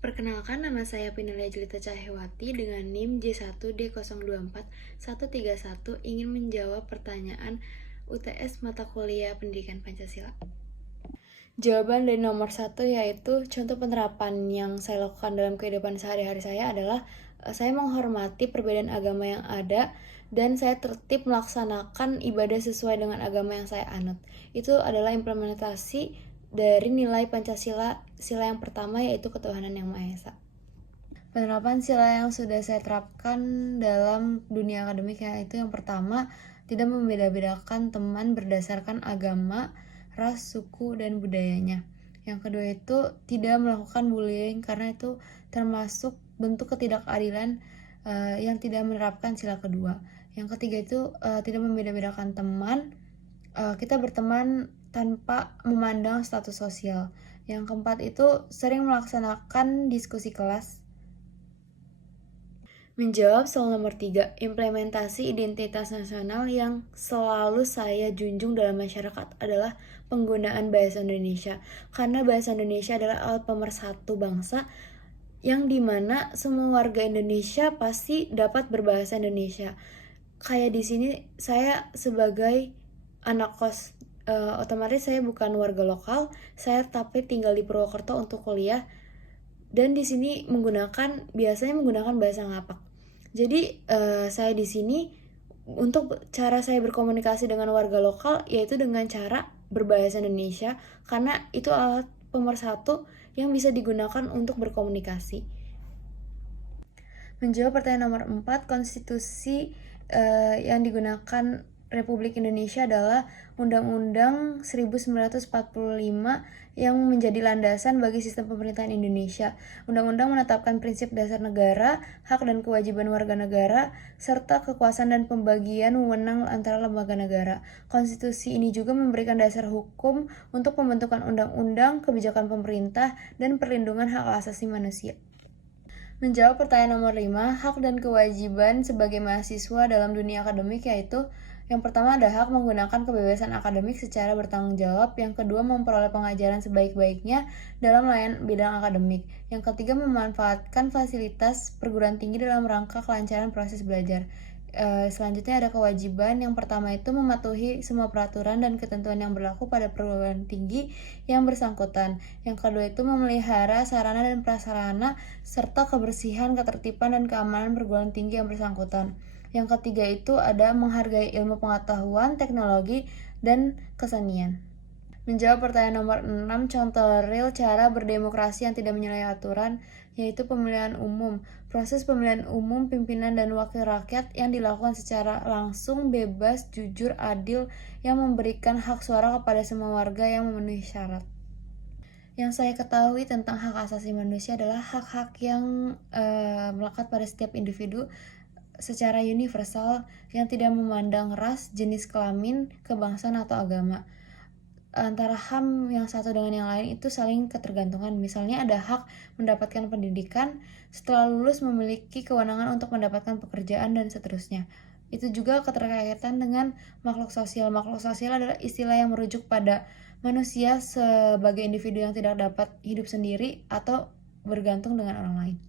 Perkenalkan, nama saya Pinelia Jelita Cahyawati dengan NIM J1D024131 ingin menjawab pertanyaan UTS mata kuliah Pendidikan Pancasila. Jawaban dari nomor 1 yaitu contoh penerapan yang saya lakukan dalam kehidupan sehari-hari saya adalah saya menghormati perbedaan agama yang ada dan saya tertib melaksanakan ibadah sesuai dengan agama yang saya anut. Itu adalah implementasi dari nilai Pancasila, sila yang pertama yaitu ketuhanan yang Maha Esa. Penerapan sila yang sudah saya terapkan dalam dunia akademik yaitu yang pertama, tidak membeda-bedakan teman berdasarkan agama, ras, suku, dan budayanya. Yang kedua itu tidak melakukan bullying karena itu termasuk bentuk ketidakadilan yang tidak menerapkan sila kedua. Yang ketiga itu tidak membeda-bedakan teman, kita berteman tanpa memandang status sosial. Yang keempat itu sering melaksanakan diskusi kelas. Menjawab soal nomor 3, implementasi identitas nasional yang selalu saya junjung dalam masyarakat adalah penggunaan bahasa Indonesia. Karena bahasa Indonesia adalah alat pemersatu bangsa yang dimana semua warga Indonesia pasti dapat berbahasa Indonesia. Kayak di sini saya sebagai anak kos, otomatis saya bukan warga lokal, saya tapi tinggal di Purwokerto untuk kuliah. Dan di sini biasanya menggunakan bahasa ngapak. Jadi saya di sini untuk cara saya berkomunikasi dengan warga lokal yaitu dengan cara berbahasa Indonesia karena itu alat pemersatu yang bisa digunakan untuk berkomunikasi. Menjawab pertanyaan nomor 4, konstitusi yang digunakan Republik Indonesia adalah Undang-Undang 1945 yang menjadi landasan bagi sistem pemerintahan Indonesia. Undang-undang menetapkan prinsip dasar negara, hak dan kewajiban warga negara, serta kekuasaan dan pembagian wewenang antara lembaga negara. Konstitusi ini juga memberikan dasar hukum untuk pembentukan undang-undang, kebijakan pemerintah, dan perlindungan hak asasi manusia. Menjawab pertanyaan nomor 5, hak dan kewajiban sebagai mahasiswa dalam dunia akademik yaitu yang pertama ada hak menggunakan kebebasan akademik secara bertanggung jawab, yang kedua memperoleh pengajaran sebaik-baiknya dalam bidang akademik, yang ketiga memanfaatkan fasilitas perguruan tinggi dalam rangka kelancaran proses belajar. Selanjutnya ada kewajiban, yang pertama itu mematuhi semua peraturan dan ketentuan yang berlaku pada perguruan tinggi yang bersangkutan. Yang kedua itu memelihara sarana dan prasarana serta kebersihan, ketertiban, dan keamanan perguruan tinggi yang bersangkutan. Yang ketiga itu ada menghargai ilmu pengetahuan, teknologi, dan kesenian. Menjawab pertanyaan nomor 6, contoh real cara berdemokrasi yang tidak menyalahi aturan, yaitu pemilihan umum. Proses pemilihan umum pimpinan dan wakil rakyat yang dilakukan secara langsung, bebas, jujur, adil, yang memberikan hak suara kepada semua warga yang memenuhi syarat. Yang saya ketahui tentang hak asasi manusia adalah hak-hak yang melekat pada setiap individu secara universal yang tidak memandang ras, jenis kelamin, kebangsaan, atau agama. Antara HAM yang satu dengan yang lain itu saling ketergantungan. Misalnya ada hak mendapatkan pendidikan, setelah lulus memiliki kewenangan untuk mendapatkan pekerjaan, dan seterusnya. Itu juga keterkaitan dengan makhluk sosial. Makhluk sosial adalah istilah yang merujuk pada manusia sebagai individu yang tidak dapat hidup sendiri atau bergantung dengan orang lain.